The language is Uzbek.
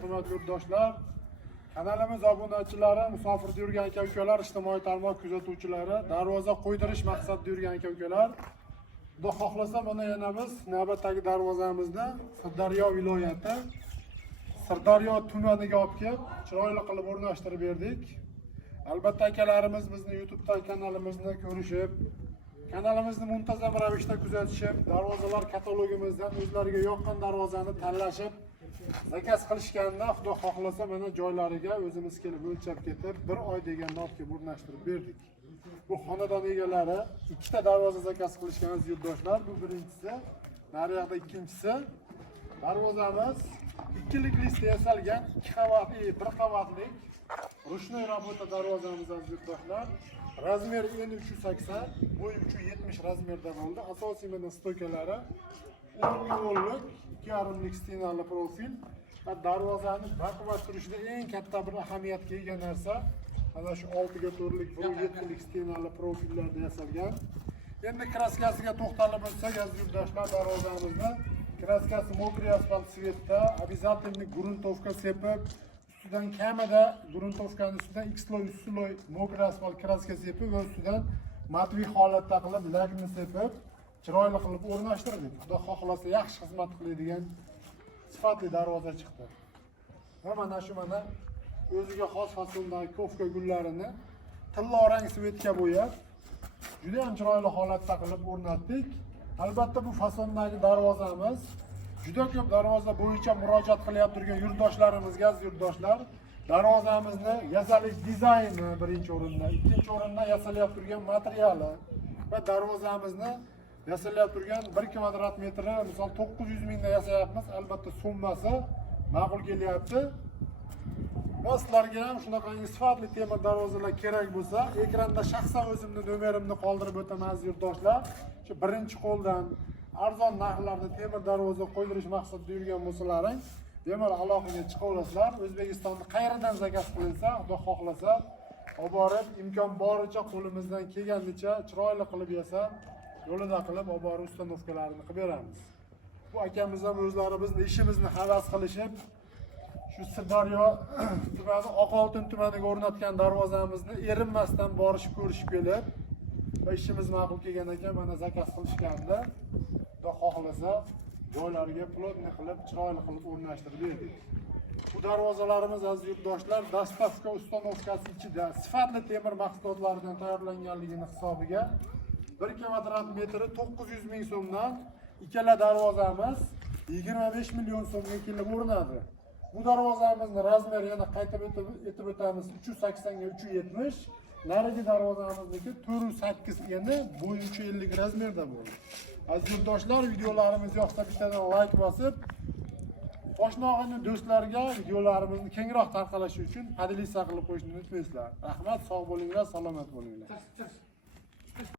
Hurmatli yurtdoshlar, kanalimiz obunachilari, musofirda yurgan aka-ukalar, ijtimoiy tarmoq kuzatuvchilari, darvoza qo'ydirish maqsadida yurgan aka-ukalar, xudo xohlasa mana yana biz navbatdagi darvozamizni Sirdaryo viloyati, Sirdaryo tumaniga olib kelib, chiroyli qilib o'rnashtirib berdik. Albatta akalarimiz bizni YouTube'da kanalimizni ko'rishib, kanalimizni muntazam ravishda kuzatishib, darvozalar katalogimizdan o'zlariga yoqqan darvozani tanlashib zakaz qilishganda, xudo xohlasa mana joylariga o'zimiz kelib o'lchab ketib, bir oy deganda olib kelib o'rnashtirib berdik. Bu xonadon egalari ikkita darvoza zakaz qilishgan yurtdoshlar, bu birinchisi, naryoqda ikkinchisi. Darvozamiz ikkilik listda yasalgan, ikki qavatli, bir qavatli rushnoy rabota darvozamiz yurtdoshlar. Razmer eni 380, bo'yi 370 razmerda bo'ldi. Asosiy mana stoykalari 10 yo'llik 2,5 stenali profil va darvozani baquvvat turishida eng katta bir ahamiyatga ega narsa mana shu 6 ga 4lik 7lik stenali profillarda yasalgan. Endi kraskasiga to'xtalib o'tsak, aziz yurtdoshlar, darvozamizni kraskasi mokriy asfalt svetda, обязательно gruntovka sepib, ustidan kamida gruntovkaning ustidan X loy, usti loy mokriy asfalt kraska sepib va ustidan matviy holatda qilib lakni sepib, chiroyli qilib o'rnashtirdik. Xudo xohlasa yaxshi xizmat qiladigan sifatli darvoza chiqdi. Va mana shu mana o'ziga xos fasondagi kofka gullarini tilla rang svetga bo'yab, juda ham chiroyli holatda qilib o'rnatdik. Albatta bu fasondagi darvozamiz juda ko'p darvoza bo'yicha murojaat qilyapti turgan yurtdoshlarimizga, yurtdoshlar, darvozamizni yasalish dizayni birinchi o'rinda, ikkinchi o'rinda yasalyapti turgan materiali va darvozamizni yasalyapti turgan 1 kvadrat metri, misol 900 mingda yasayapmiz, albatta summasi ma'qul kelyapti. Va sizlarga ham shunaqangi sifatli temir darvozalar kerak bo'lsa, ekranda shaxsan o'zimni nomerimni qoldirib o'taman aziz yurtdoshlar. Shu birinchi qo'ldan arzon narxlarda temir darvoza qo'ydirish maqsadida yurgan bo'lsalaring, bemalol aloqaga chiqaverasizlar. O'zbekistonda qayerdan zakaz qilinsa, xudo xohlasa, olib borib imkon boricha qo'limizdan kelgancha chiroyli qilib yasab, yo'lida qilib olib borib ustanovkalarini qilib beramiz. Bu akamiz ham o'zlari bizni ishimizni havas qilishib, shu Sirdaryo tumani Oqoltin tumaniga o'rnatgan darvozamizni erinmasdan borishib ko'rishib kelib va ishimiz ma'qul kelgan ekan, mana zakaz qilishganda, xudo xohlasa joylariga plotni qilib, chiroyli qilib o'rnashtirib berdik. Bu darvozalarimiz aziz yurtdoshlar, dastavka ustanovkasi ichida sifatli temir mahsulotlaridan tayyorlanganligini hisobiga 1 kvadrat metri 900 ming so'mdan ikkala darvozamiz 25 million so'mga kelib o'rnadi. Bu darvozamizni razmeri yana qaytib etib o'tamiz 380 ga 370, narigi darvozamizniki 408 eni, bo'yi 350 razmerda bo'ldi. Aziz yurtdoshlar, videolarimiz yoqsa bittadan like bosib, qo'shni do'stlarga videolarimizni kengroq tarqalishi uchun hadliy saqlab qo'yishni unutmaysizlar. Rahmat, sog' bo'linglar, salomat bo'linglar.